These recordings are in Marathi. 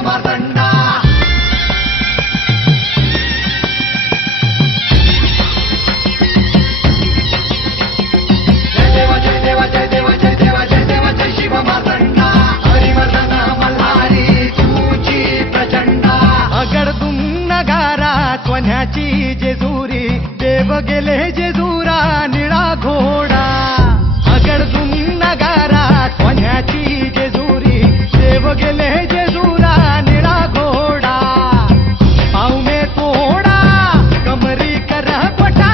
शिवमार्तंडा जय देवा जय देवा जय देवा जय देवा जय देवा जय शिवमार्तंडा हरिवर्धन मल्हारी तुझी प्रचंडा अगडदुम नगारा सोन्याची जेजुरी देव गेले जेजुरा निळा घोडा अगडदुम नगारा सोन्याची जेजुरी देव गेले जेजुरा निळा घोडा पाऊ में तोडा कमरी कर पटा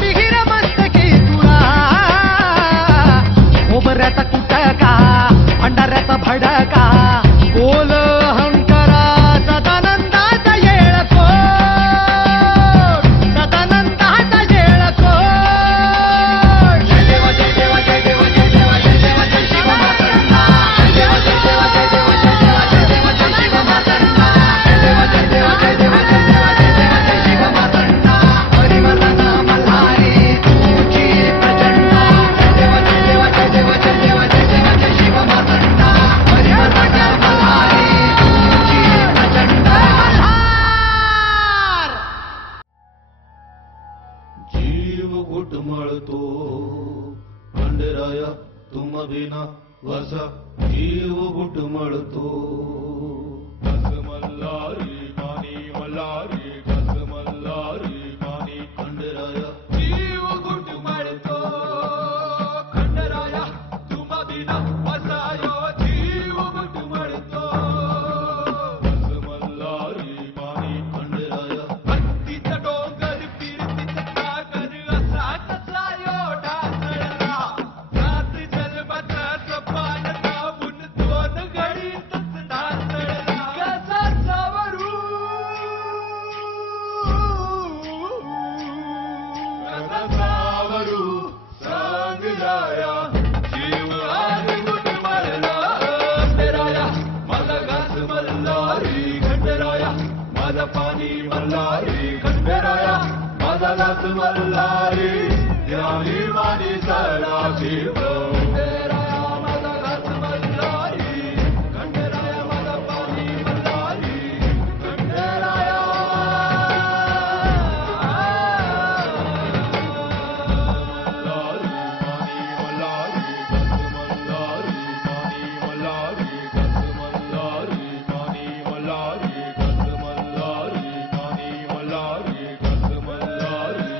बिहिर मस्तकी तुरा ओबऱ्याचा कुटका भंडाऱ्याचा भडका बोल अहंकारा सदानंदाचा येळको सदानंदाचा येळको जय देवा जय देवा जय देवा जय देवा जय देवा जय शिवमार्तंडा जय देवा जय देवा जय देवा जय देवा जय देवा जय शिवमार्तंडा जय देवा जय देवा जय देवा जय देवा जय देवा जय शिवमार्तंडा हरिवर्धन मल्हारी तुझी प्रचंडा जय देवा जय देवा जय देवा जय देवा जय देवा जय शिवमार्तंडा हरिवर्धन मल्हारी तुझी प्रचंडा जीव घुटमळतो खंडेराया तुम बिना वसा जीव घुटमळतो कस मल्हारी मानी मल्हारी कस मल्हारी मानी खंडेराया जीव घुटमळतो खंडेराया तुम बिना वसा यो जीव घुटमळतो कस मल्हारी मानी खंडेराया भक्तीचा डोंगर फिरतीचा सागर असा कसा एवढा चढला रात्री जन्मताचं पान दाबून दोन घडीतच ढासळला कसा सावरू सांग राया जीव आज घुटमळला खंडेराया माझा घास मल्हारी खंडेराया माझा पाणी मल्हारी खंडेराया माझा घास मल्हारी द्यावी मानी सदा शिव खंडेराया माझा घास मल्हारी खंडेराया माझा पाणी मल्हारी खंडेराया मल्हारी पाणी मल्हारी घस मल्हारी पाणी मल्हारी घस मल्हारी पाणी मल्हारी घस मल्हारी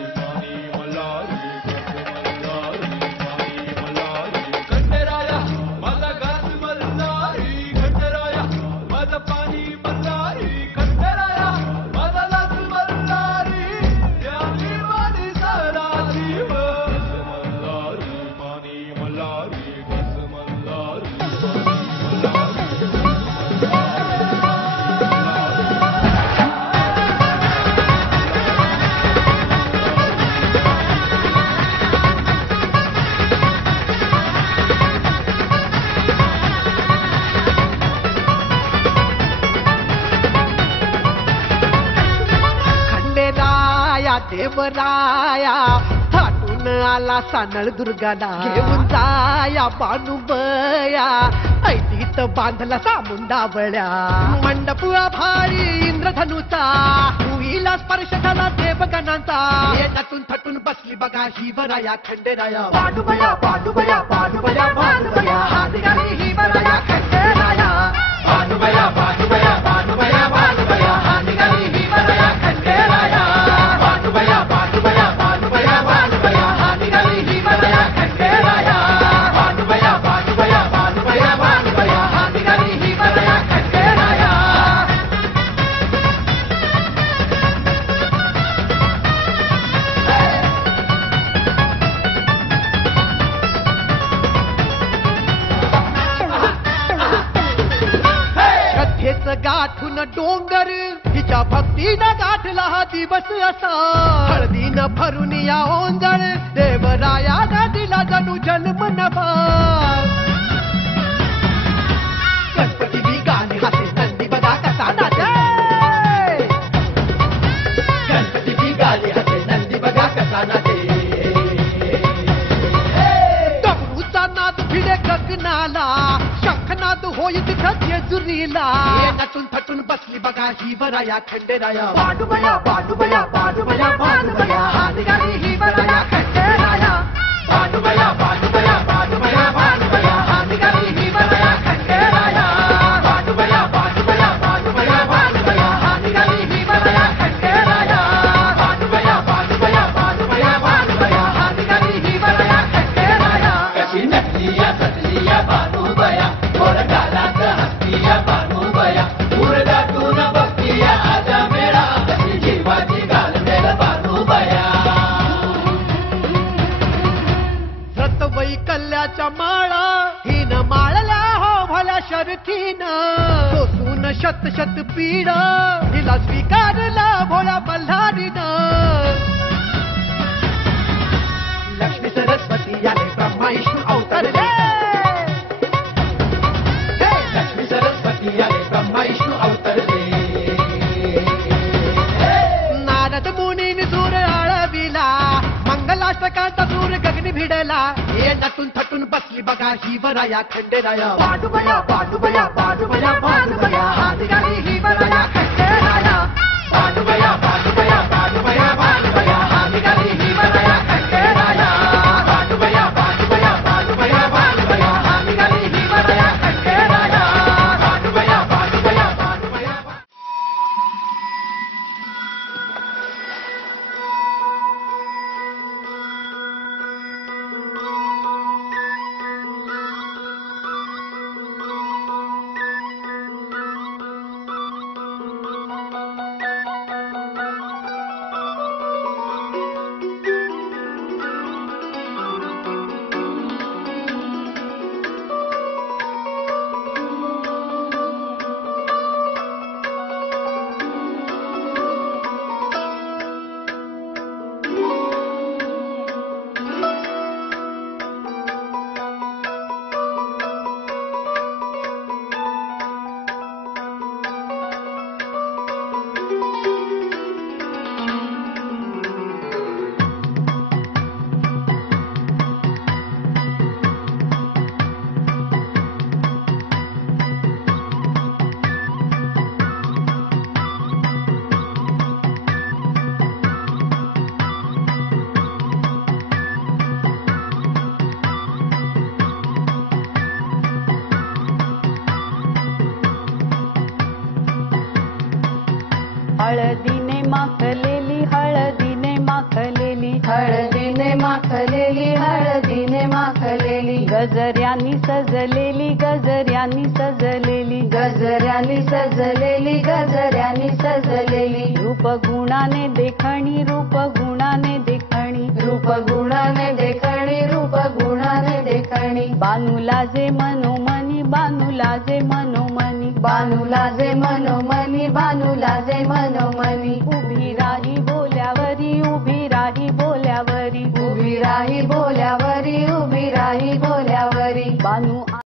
पाणी मल्हारी खंडेराया माझा घास मल्हारी खंडेराया माझा पाणी मल्हारी खंडेराया माझा घास मल्हारी द्यावी मानी सदा शिव मल्हारी पाणी मल्हारी घस मल्हारी खंडेराया देवराया थाटून आला सानळ दुर्गाला घेऊन जाया बानुबया ऐटीत बांधला सामुंडावळ्या मंडप भारी इंद्रधनुचा भुईला स्पर्श झाला देवगणांचा येटातून थटून बसली बघा शिवराया खंडेराया बानुबया बानुबया बानुबया बानुबया हात घाली शिवराया खंडेराया बानुबया बानुबया बानुबया बानुबया हात घाली शिवराया खंडेराया बानुबया बानुबया बानुबया बानुबया हात घाली शिवराया खंडेराया बानुबया बानुबया बानुबया बानुबया हात घाली शिवराया खंडेराया श्रद्धेचं गाठून डोंगर हिच्या भक्तीनं गाठला हा दिवस असा हळदीनं भरून या ओंजळ देवरायानं दिला जणू जन्म नवा गणपती गाणे हाते नंदी बघा कसा नाचे गणपती गाणे हाते नंदी बघा कसा नाचे डमरूचा नाद भिडे गगनाला शंखनाद नाद होई तिथं जेजुरीला नटून थटून बसली बघा ही वराया खंडेराया पांडुबया पांडुबया पांडुबया पांडुबया हात गाडी ही वराया खंडेराया पांडुबया पांडुबया पांडुबया पांडुबया हात गाडी ही वराया खंडेराया पांडुबया पांडुबया पांडुबया पांडुबया हात गाडी ही वराया खंडेराया पांडुबया पांडुबया पांडुबया पांडुबया हात गाडी ही वराया खंडेराया कशी नटलिया सटलिया बानूबया मोर गालात हसतिया बानूबया उरगातून बघतिया आजा मेळा कशी जीवाची घालमेल बानूबया रतवई कल्ल्याच्या माळा हिन माळल्या हो भल्या शर्थीनं सोसून शत शत पीड हिला स्वीकारला भोळ्या मल्हारीनं लक्ष्मी सरस्वती आले ब्रह्मा विष्णू अवतरले लक्ष्मी सरस्वती आले ब्रह्मा विष्णू अवतरले नारद मुनीन सूर आळविला मंगलाष्टकांचा सूर गगनी भिडला हे नटून थटून बसली बघा ही वराया खंडेराया पांडुबया पांडुबया पांडुबया पांडुबया हात गाडी ही वराया खंडेराया पांडुबया पांडुबया पांडुबया पांडुबया हात गाडी ही वराया खंडेराया पांडुबया पांडुबया पांडुबया पांडुबया हात गाडी ही वराया खंडेराया पांडुबया पांडुबया पांडुबया हळदीने माखलेली हळदीने माखलेली हळदीने माखलेली हळदीने माखलेली गजऱ्यांनी सजलेली गजऱ्यांनी सजलेली गजऱ्यानी सजलेली गजऱ्यानी सजलेली रूपगुणाने देखणी रूपगुणाने देखणी रूपगुणाने देखणी रूपगुणाने देखणी बानूला जे मनोमनी बानूला जे मनोमनी बानूला जे मनोमनी बानूला जे मनोमनी उभी राही बोल्यावरी उभी राही बोल्यावरी उभी राही बोल्यावरी